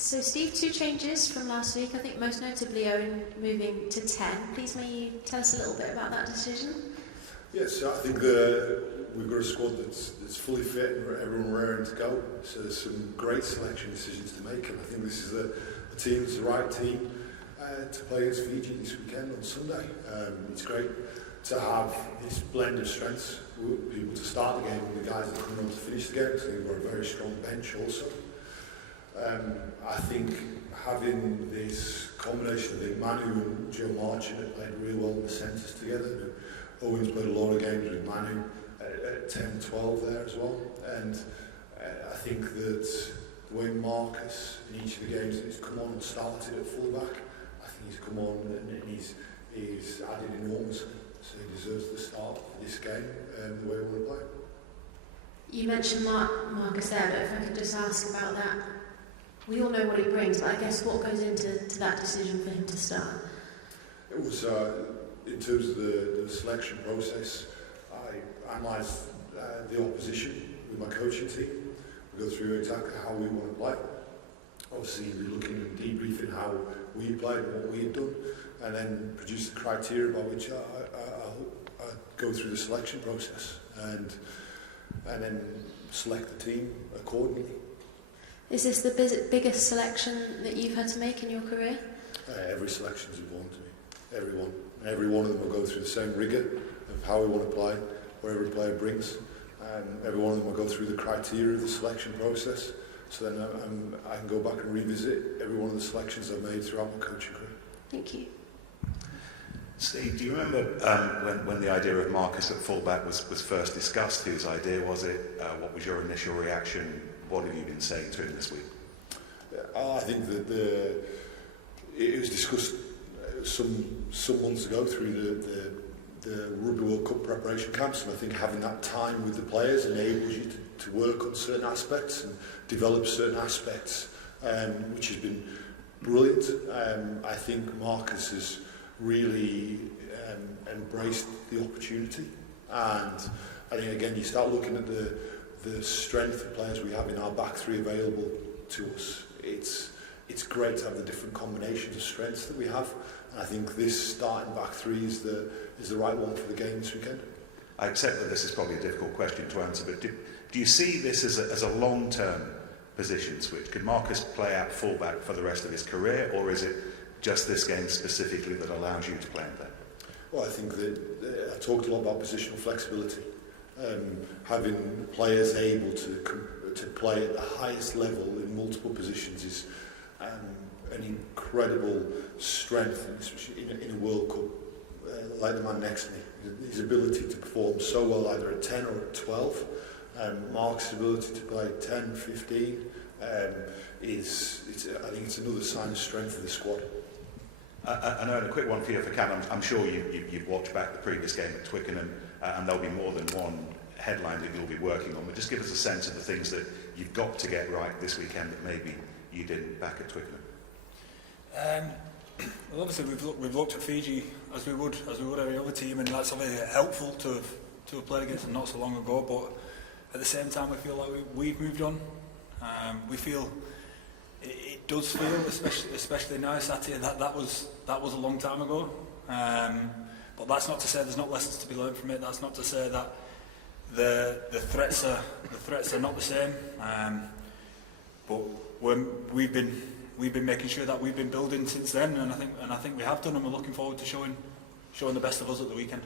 So Steve, 2 changes from last week. I think most notably Owen moving to 10. Please may you tell us a little bit about that decision? Yes, I think we've got a squad that's fully fit and everyone raring to go. So there's some great selection decisions to make, and I think this is a team that's the right team to play against Fiji this weekend on Sunday. It's great to have this blend of strengths. We'll be able to start the game with the guys that are coming on to finish the game, so we've got a very strong bench also. I think having this combination of Manu and Joe Marchant have played really well in the centres together. Owen's played a lot of games with Manu at 10-12 there as well, and I think that the way Marcus in each of the games has come on and started at fullback, I think he's come on and he's added enormously, so he deserves the start for this game and the way we want to play. You mentioned Marcus there, but if I could just ask about that. We all know what he brings, but I guess what goes into that decision for him to start? It was, in terms of the selection process, I analysed the opposition with my coaching team. We go through exactly how we want to play. Obviously, we're looking and debriefing how we played and what we had done, and then produce the criteria by which I go through the selection process and then select the team accordingly. Is this the biggest selection that you've had to make in your career? Every selection is important to me. Everyone. Every one of them will go through the same rigour of how we want to play, whatever a player brings. Every one of them will go through the criteria of the selection process. So then I can go back and revisit every one of the selections I've made throughout my coaching career. Thank you. Steve, do you remember when the idea of Marcus at fullback was first discussed? Whose idea was it? What was your initial reaction? What have you been saying to him this week? I think that it was discussed some months ago through the Rugby World Cup preparation camps, and I think having that time with the players enables you to work on certain aspects and develop certain aspects, which has been brilliant. I think Marcus has really embraced the opportunity, and I think again you start looking at the strength of players we have in our back three available to us. It's great to have the different combinations of strengths that we have, and I think this starting back three is the right one for the game this weekend. I accept that this is probably a difficult question to answer, but do you see this as a long-term position switch? Could Marcus play out fullback for the rest of his career, or is it just this game specifically that allows you to play him there? Well, I think that I talked a lot about positional flexibility. Having players able to play at the highest level in multiple positions is an incredible strength in a World Cup. Like the man next to me, his ability to perform so well either at 10 or at 12. Mark's ability to play 10, 15 I think it's another sign of strength of the squad. I know, and a quick one for you for Cam. I'm sure you've watched back the previous game at Twickenham, and there'll be more than one headline that you'll be working on, but just give us a sense of the things that you've got to get right this weekend that maybe you didn't back at Twickenham. Well, obviously we've looked at Fiji as we would every other team, and that's obviously helpful to have played against them not so long ago. But at the same time, we feel like we've moved on. We feel it does feel, especially now, Saturday, that was a long time ago. But that's not to say there's not lessons to be learned from it. That's not to say that the threats are not the same. But we've been making sure that we've been building since then, and I think we have done, and we're looking forward to showing the best of us at the weekend.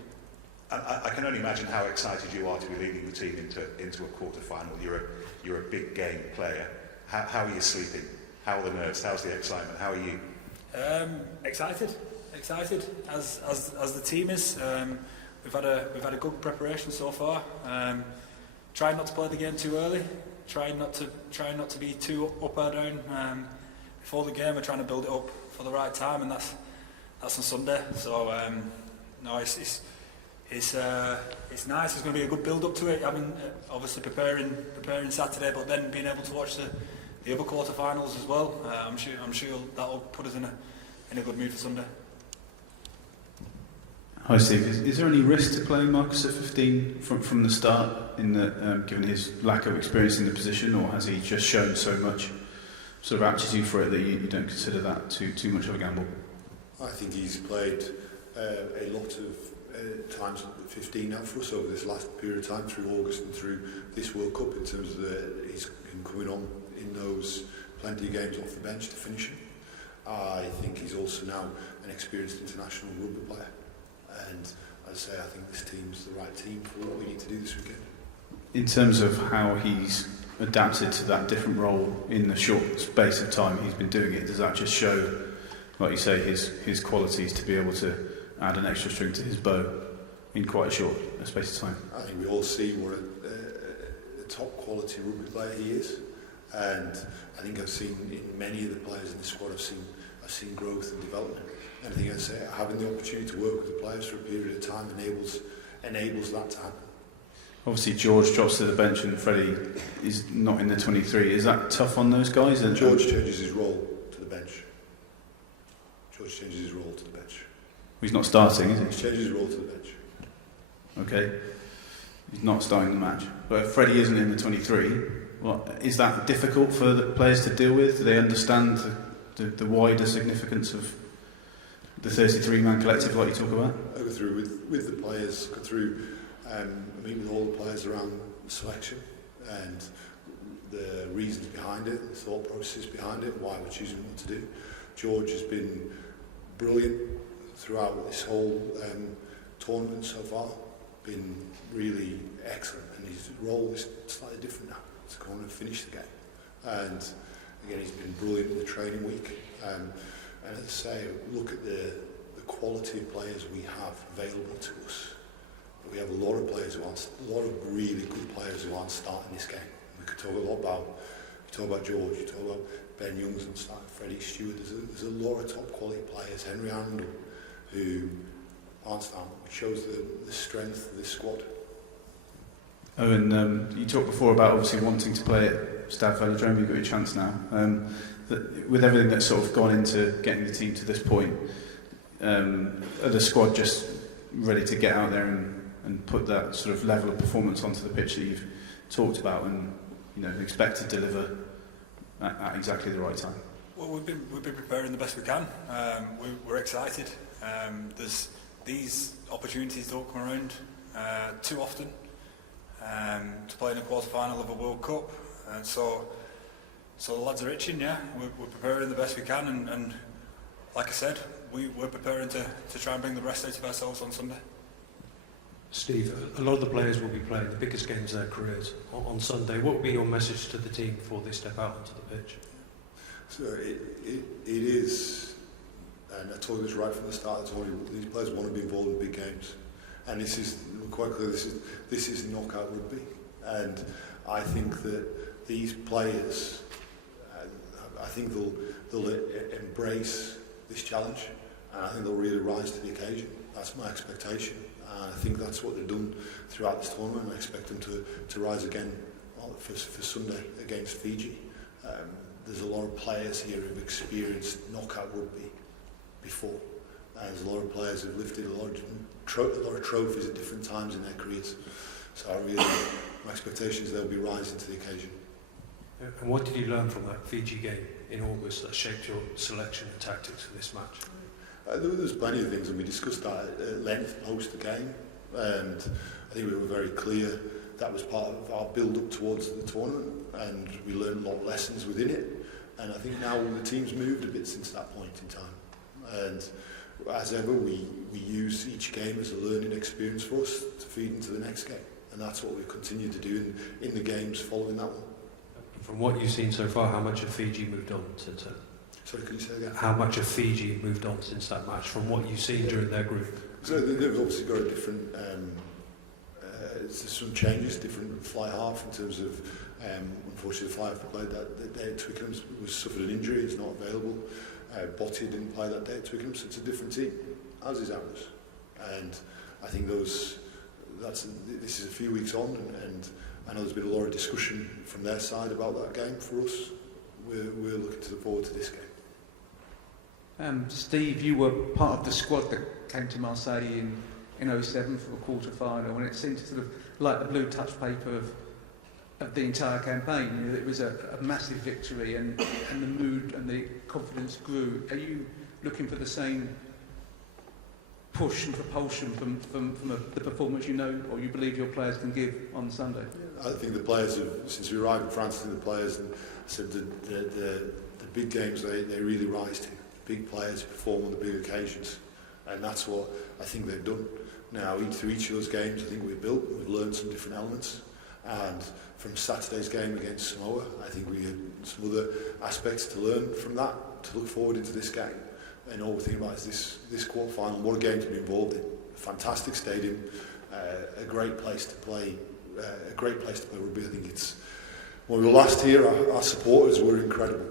I can only imagine how excited you are to be leading the team into a quarter-final. You're a big game player. How are you sleeping? How are the nerves? How's the excitement? How are you? Excited as the team is. We've had a good preparation so far. Trying not to play the game too early. Trying not to be too up or down before the game. We're trying to build it up for the right time, and that's on Sunday. So no, it's nice. It's going to be a good build up to it. Obviously preparing Saturday, but then being able to watch the other quarter-finals as well. I'm sure that'll put us in a good mood for Sunday. Hi Steve, is there any risk to playing Marcus at 15 from the start, given his lack of experience in the position, or has he just shown so much sort of aptitude for it that you don't consider that too much of a gamble? I think he's played a lot of times at 15 now for us over this last period of time, through August and through this World Cup, in terms of he's coming on in those plenty of games off the bench to finish him. I think he's also now an experienced international rugby player, and as I say, I think this team's the right team for what we need to do this weekend. In terms of how he's adapted to that different role in the short space of time he's been doing it, does that just show, like you say, his qualities to be able to add an extra string to his bow in quite a short space of time? I think we all see what a top quality rugby player he is, and I think I've seen in many of the players in the squad, I've seen growth and development. And I think I say having the opportunity to work with the players for a period of time enables that to happen. Obviously George drops to the bench and Freddie is not in the 23. Is that tough on those guys? George changes his role to the bench. He's not starting, is he? He changes his role to the bench. Okay. He's not starting the match. But if Freddie isn't in the 23, well, is that difficult for the players to deal with? Do they understand the wider significance of the 33-man collective like you talk about? I go through with the players, meet with all the players around the selection and the reasons behind it, the thought process behind it, why we're choosing what to do. George has been brilliant throughout this whole tournament so far, been really excellent, and his role is slightly different now, to go on and finish the game. And again, he's been brilliant in the training week. And as I say, look at the quality of players we have available to us. We have a lot of players a lot of really good players who aren't starting this game. We could talk a lot about, you talk about George, you talk about Ben Youngs and starting Freddie Stewart. There's a lot of top quality players, Henry Arundel, who aren't starting, which shows the strength of this squad. Owen, you talked before about obviously wanting to play at Stade Velodrome. You've got your chance now. With everything that's sort of gone into getting the team to this point, are the squad just ready to get out there and put that sort of level of performance onto the pitch that you've talked about, and expect to deliver at exactly the right time? Well, we've been preparing the best we can. We're excited. There's these opportunities don't come around too often to play in a quarter-final of a World Cup, and so the lads are itching. Yeah, we're preparing the best we can, and like I said, we're preparing to try and bring the best out of ourselves on Sunday. Steve, a lot of the players will be playing the biggest games of their careers on Sunday. What would be your message to the team before they step out onto the pitch? So it is, and I told you this right from the start, these players want to be involved in big games. And this is, quite clear, this is knockout rugby. And I think that these players, I think they'll embrace this challenge, and I think they'll really rise to the occasion. That's my expectation. And I think that's what they've done throughout this tournament, and I expect them to rise again for Sunday against Fiji. There's a lot of players here who've experienced knockout rugby before. There's a lot of players who've lifted a lot of trophies at different times in their careers. So my expectation is they'll be rising to the occasion. And what did you learn from that Fiji game in August that shaped your selection and tactics for this match? There's plenty of things, and we discussed that at length post the game, and I think we were very clear that was part of our build-up towards the tournament, and we learned a lot of lessons within it. And I think now the team's moved a bit since that point in time, and as ever we use each game as a learning experience for us to feed into the next game, and that's what we've continued to do in the games following that one. From what you've seen so far, how much have Fiji moved on since then? Sorry, can you say again? How much have Fiji moved on since that match, from what you've seen during their group? So they've obviously got a different, some changes, different fly half in terms of, unfortunately the fly half that played that day at Twickenham suffered an injury, it's not available. Botti didn't play that day at Twickenham, so it's a different team, as is ours. And I think this is a few weeks on, and I know there's been a lot of discussion from their side about that game. For us, we're looking to look forward to this game. Steve, you were part of the squad that came to Marseille in 07 for the quarter-final, and it seemed to sort of light the blue touch paper of the entire campaign. It was a massive victory, and the mood and the confidence grew. Are you looking for the same push and propulsion from the performance or you believe your players can give on Sunday? I think the players, since we arrived in France, the players said the big games they really rise to. Big players perform on the big occasions, and that's what I think they've done. Now, through each of those games, I think we've learned some different elements, and from Saturday's game against Samoa, I think we had some other aspects to learn from that, to look forward into this game. And all we're thinking about is this quarter-final. What a game to be involved in. A fantastic stadium, a great place to play rugby. I think it's, when we were last here, our supporters were incredible,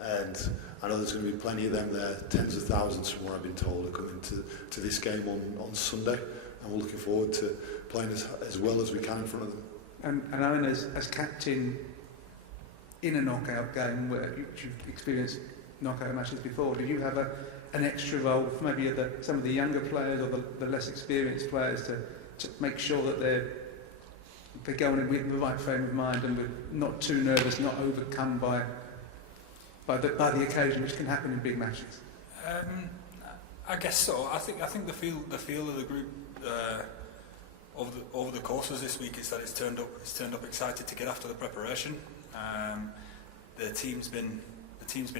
and I know there's going to be plenty of them there, tens of thousands from what I've been told, are coming to this game on Sunday, and we're looking forward to playing as well as we can in front of them. And Owen, as captain in a knockout game where you've experienced knockout matches before, do you have an extra role for maybe some of the younger players or the less experienced players to make sure that they're going in with the right frame of mind and we're not too nervous, not overcome by the occasion, which can happen in big matches? I guess so. I think the feel of the group over the courses this week is that it's turned up excited to get after the preparation. The team's been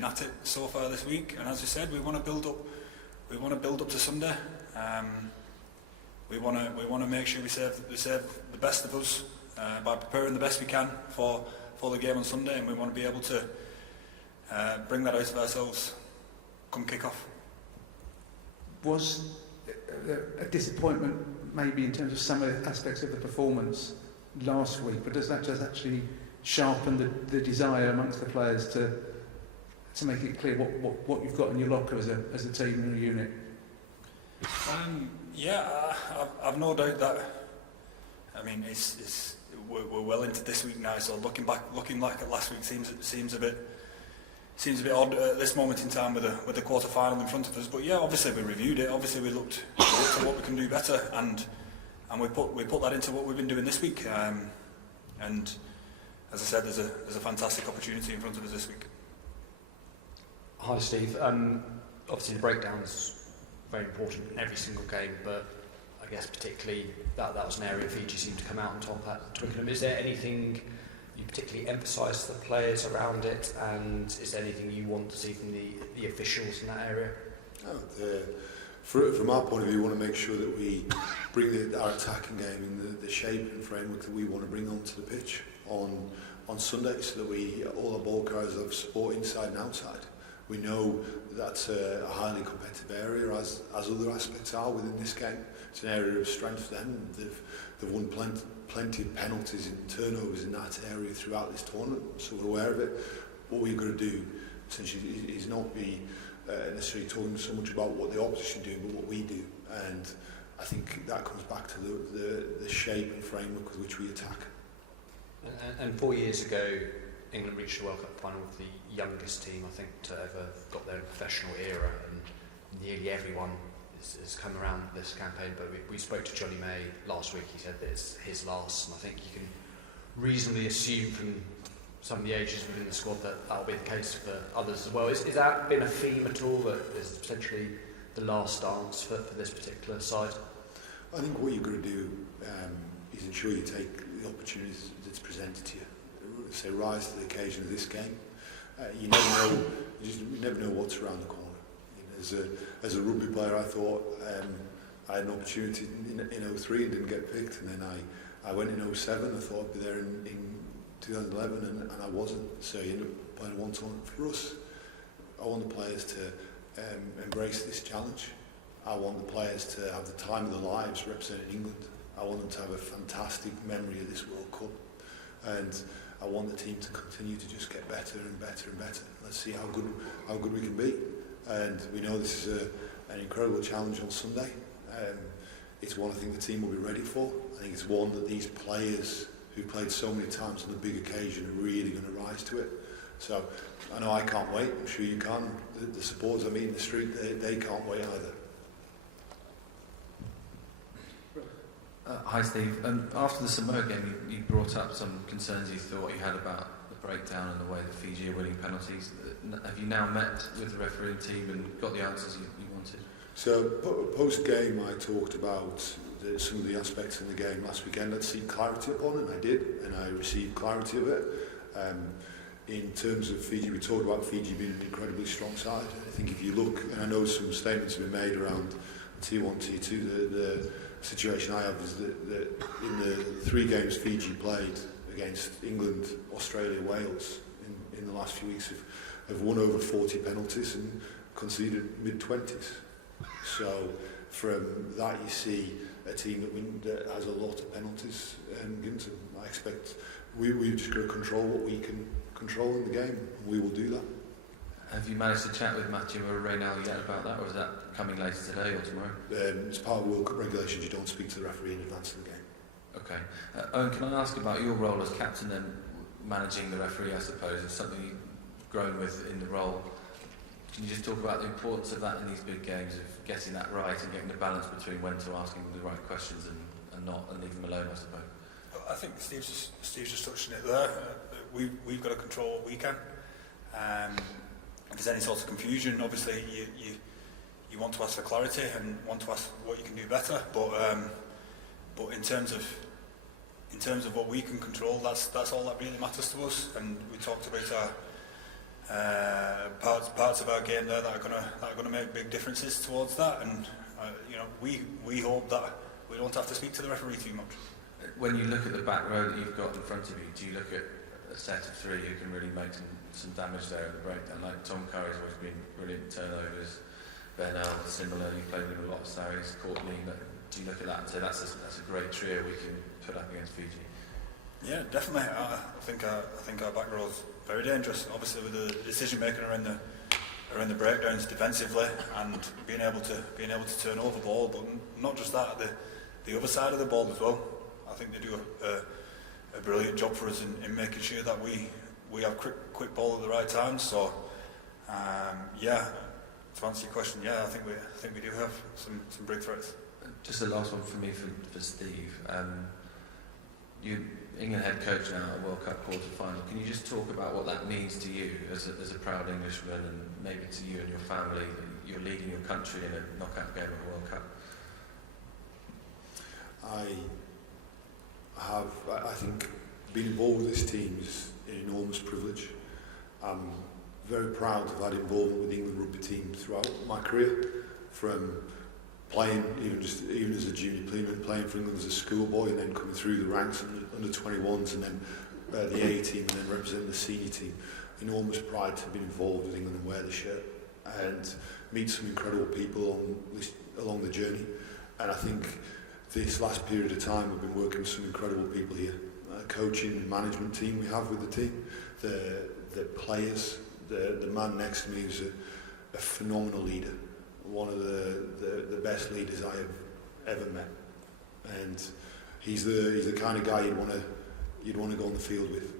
at it so far this week, and as you said, we want to build up to Sunday. We want to make sure we serve the best of us by preparing the best we can for the game on Sunday, and we want to be able to bring that out of ourselves come kick-off. Was a disappointment maybe in terms of some of the aspects of the performance last week, but does that just actually sharpen the desire amongst the players to make it clear what you've got in your locker as a team and a unit? I've no doubt that. I mean, we're well into this week now, so looking back at last week seems a bit odd at this moment in time with the quarter final in front of us. But yeah, obviously we reviewed it. Obviously we looked at what we can do better, and we put that into what we've been doing this week. And as I said, there's a fantastic opportunity in front of us this week. Hi Steve. Obviously the breakdown's very important in every single game, but I guess particularly that was an area Fiji seemed to come out on top at Twickenham. Is there anything you particularly emphasise to the players around it, and is there anything you want to see from the officials in that area? From our point of view, we want to make sure that we bring our attacking game in the shape and framework that we want to bring onto the pitch on Sunday, so that all our ball carriers have support inside and outside. We know that's a highly competitive area, as other aspects are within this game. It's an area of strength for them. They've won plenty of penalties and turnovers in that area throughout this tournament, so we're aware of it. What we've got to do, essentially, is not be necessarily talking so much about what the opposition do, but what we do. And I think that comes back to the shape and framework with which we attack. And 4 years ago, England reached the World Cup final with the youngest team, I think, to ever got there in professional era, and nearly everyone has come around this campaign. But we spoke to Johnny May last week. He said that it's his last, and I think you can reasonably assume from some of the ages within the squad that that'll be the case for others as well. Is that been a theme at all, that is potentially the last dance for this particular side? I think what you've got to do is ensure you take the opportunities that's presented to you. Say, rise to the occasion of this game. You never know what's around the corner. You know, as a rugby player, I thought I had an opportunity in 03 and didn't get picked, and then I went in 07. I thought I'd be there in 2011, and I wasn't. So you end up playing one tournament. For us, I want the players to embrace this challenge. I want the players to have the time of their lives representing England. I want them to have a fantastic memory of this World Cup, and I want the team to continue to just get better and better and better. Let's see how good we can be. And we know this is an incredible challenge on Sunday. It's one I think the team will be ready for. I think it's one that these players who played so many times on the big occasion are really going to rise to it. So I know I can't wait. I'm sure you can. The supporters I meet in the street, they can't wait either. Hi Steve. After the Samoa game, you brought up some concerns you thought you had about the breakdown and the way that Fiji are winning penalties. Have you now met with the refereeing team and got the answers you wanted? So post-game I talked about some of the aspects in the game last weekend I'd seek clarity upon, and I did, and I received clarity of it. In terms of Fiji, we talked about Fiji being an incredibly strong side. I think if you look, and I know some statements have been made around Tier 1, Tier 2, the situation I have is that in the 3 games Fiji played against England, Australia, Wales in the last few weeks have won over 40 penalties and conceded mid-20s. So from that you see a team that has a lot of penalties given to them. I expect we've just got to control what we can control in the game, and we will do that. Have you managed to chat with Matthew or Reynal yet about that, or is that coming later today or tomorrow? It's part of World Cup regulations, you don't speak to the referee in advance of the game. Okay. Owen, can I ask about your role as captain and managing the referee, I suppose? It's something you've grown with in the role. Can you just talk about the importance of that in these big games, of getting that right and getting the balance between when to ask him the right questions and not, and leave him alone, I suppose? I think Steve's just touching it there. We've got to control what we can. If there's any sort of confusion, obviously you want to ask for clarity and want to ask what you can do better. But in terms of what we can control, that's all that really matters to us. And we talked about our parts of our game there that are gonna make big differences towards that. And we hope that we don't have to speak to the referee too much. When you look at the back row that you've got in front of you, do you look at a set of 3 who can really make some damage there at the breakdown? Like Tom Currie's always been brilliant turnovers. Ben Earl, similar, you played with a lot of Saris, Courtney. Do you look at that and say that's a great trio we can put up against Fiji? Yeah, definitely. I think our back row is very dangerous. Obviously, with the decision making around the breakdowns defensively and being able to turn over ball, but not just that, the other side of the ball as well. I think they do a brilliant job for us in making sure that we have quick ball at the right time. So to answer your question, I think we do have some big threats. Just the last one for me for Steve. You England head coach now at World Cup quarter final. Can you just talk about what that means to you as a proud Englishman, and maybe to you and your family, that you're leading your country in a knockout game at World Cup? I think being involved with this team is an enormous privilege. I'm very proud to have had involvement with the England rugby team throughout my career, from playing even as a junior playing for England as a schoolboy, and then coming through the ranks under 21s, and then the A team, and then representing the senior team. Enormous pride to be involved with England and wear the shirt and meet some incredible people along the journey. And I think this last period of time we've been working with some incredible people here, coaching and management team we have with the team, the players, the man next to me is a phenomenal leader, one of the best leaders I have ever met, and he's the kind of guy you'd want to go on the field with.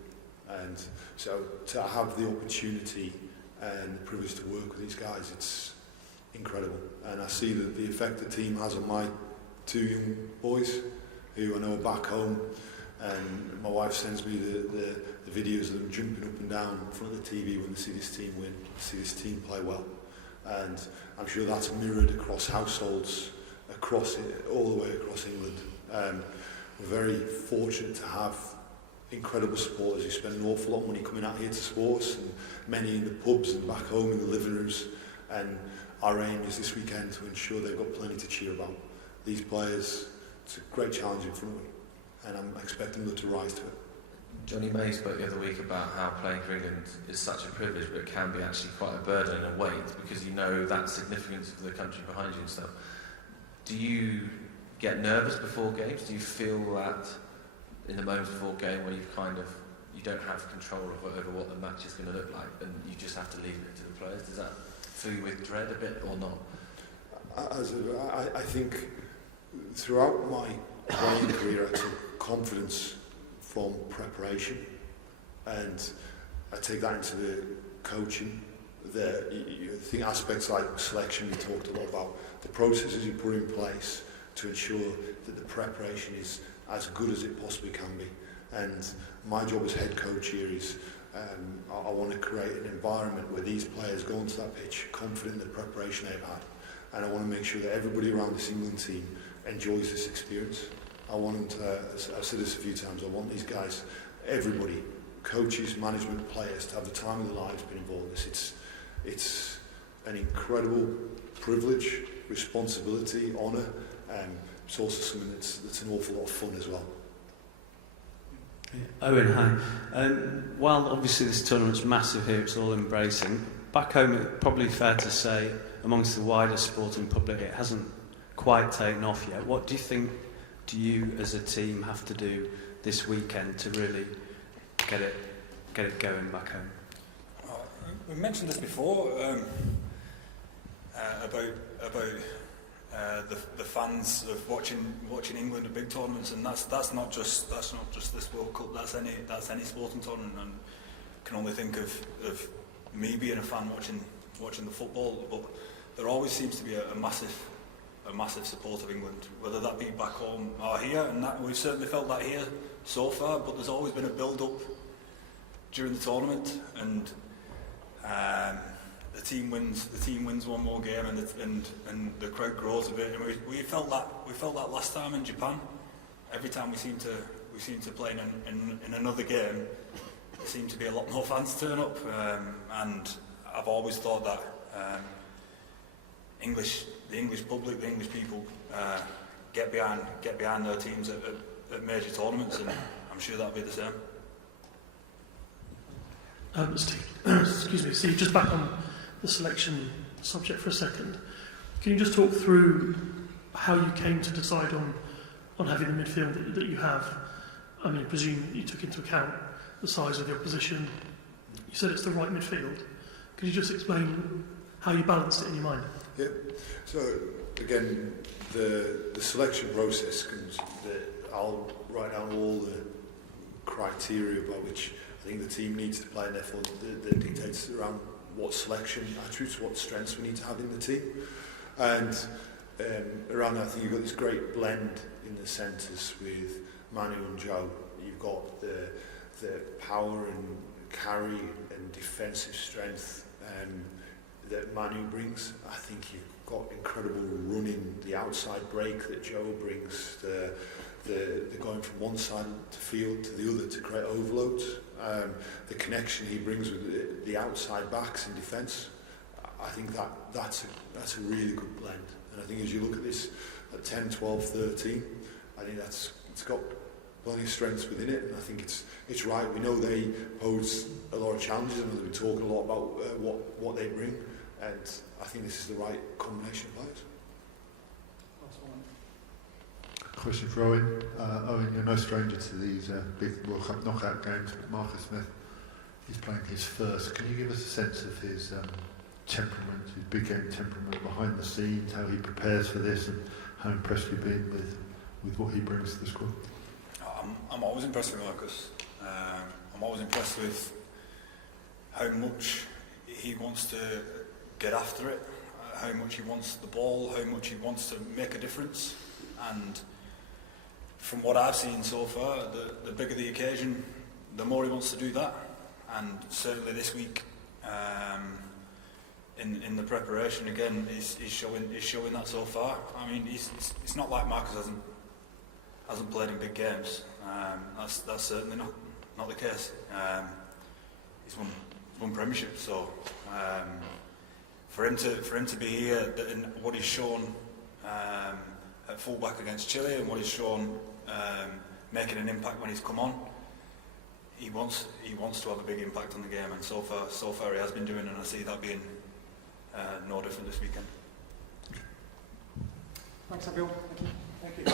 And so to have the opportunity and the privilege to work with these guys, it's incredible. And I see that the effect the team has on my 2 young boys who I know are back home, and my wife sends me the videos of them jumping up and down in front of the TV when they see this team win, see this team play well. And I'm sure that's mirrored across households, all the way across England. We're very fortunate to have incredible supporters who spend an awful lot of money coming out here to support us, and many in the pubs and back home in the living rooms. And our aim is this weekend to ensure they've got plenty to cheer about. These players, it's a great challenge in front of them, and I'm expecting them to rise to it. Johnny May spoke the other week about how playing for England is such a privilege, but it can be actually quite a burden and a weight, because you know that significance of the country behind you and stuff. Do you get nervous before games? Do you feel that in the moments before game where you don't have control over what the match is going to look like, and you just have to leave it to the players? Does that fill you with dread a bit or not? I think throughout my playing career I took confidence from preparation, and I take that into the coaching. I think aspects like selection, we talked a lot about the processes you put in place to ensure that the preparation is as good as it possibly can be. And my job as head coach here is I want to create an environment where these players go onto that pitch confident in the preparation they've had, and I want to make sure that everybody around this England team enjoys this experience. I want them to, I've said this a few times, I want these guys, everybody, coaches, management, players, to have the time of their lives being involved in this. It's an incredible privilege, responsibility, honour, it's also something that's an awful lot of fun as well. Owen, hi. While obviously this tournament's massive here, it's all embracing, back home it's probably fair to say amongst the wider sporting public it hasn't quite taken off yet. What do you think do you as a team have to do this weekend to really get it going back home? We mentioned this before about the fans of watching England at big tournaments, and that's not just this World Cup. That's any sporting tournament. And I can only think of me being a fan watching the football, but there always seems to be a massive support of England, whether that be back home or here, and that we've certainly felt that here so far. But there's always been a build-up during the tournament, and the team wins one more game, and the crowd grows a bit. And we felt that last time in Japan. Every time we seem to play in another game, there seemed to be a lot more fans turn up, and I've always thought that the English public, the English people, get behind their teams at major tournaments, and I'm sure that'll be the same. Steve, just back on the selection subject for a second. Can you just talk through how you came to decide on having the midfield that you have? I mean, I presume you took into account the size of the opposition. You said it's the right midfield. Could you just explain how you balanced it in your mind? Yeah. So again, the selection process comes. I'll write down all the criteria by which I think the team needs to play, and therefore that dictates around what selection attributes, what strengths we need to have in the team. And around that, I think you've got this great blend in the centres with Manu and Joe. You've got the power and carry and defensive strength that Manu brings. I think you've got incredible running, the outside break that Joe brings, the going from one side of the field to the other to create overloads, the connection he brings with the outside backs in defence. I think that's a really good blend. And I think as you look at this at 10, 12, 13, I think it's got plenty of strengths within it, and I think it's right. We know they pose a lot of challenges, and we've been talking a lot about what they bring, and I think this is the right combination of players. Question for Owen. Owen, you're no stranger to these big World Cup knockout games. Marcus Smith, he's playing his first. Can you give us a sense of his temperament, his big game temperament behind the scenes, how he prepares for this, and how impressed you've been with what he brings to the squad? I'm always impressed with Marcus. I'm always impressed with how much he wants to get after it, how much he wants the ball, how much he wants to make a difference. And from what I've seen so far, the bigger the occasion, the more he wants to do that. And certainly this week, in the preparation, again, he's showing that so far. I mean, it's not like Marcus hasn't played in big games. That's certainly not the case. He's won Premiership, so for him to be here, and what he's shown at fullback against Chile, and what he's shown making an impact when he's come on, he wants to have a big impact on the game, and so far he has been doing, and I see that being no different this weekend. Thanks everyone. Thank you.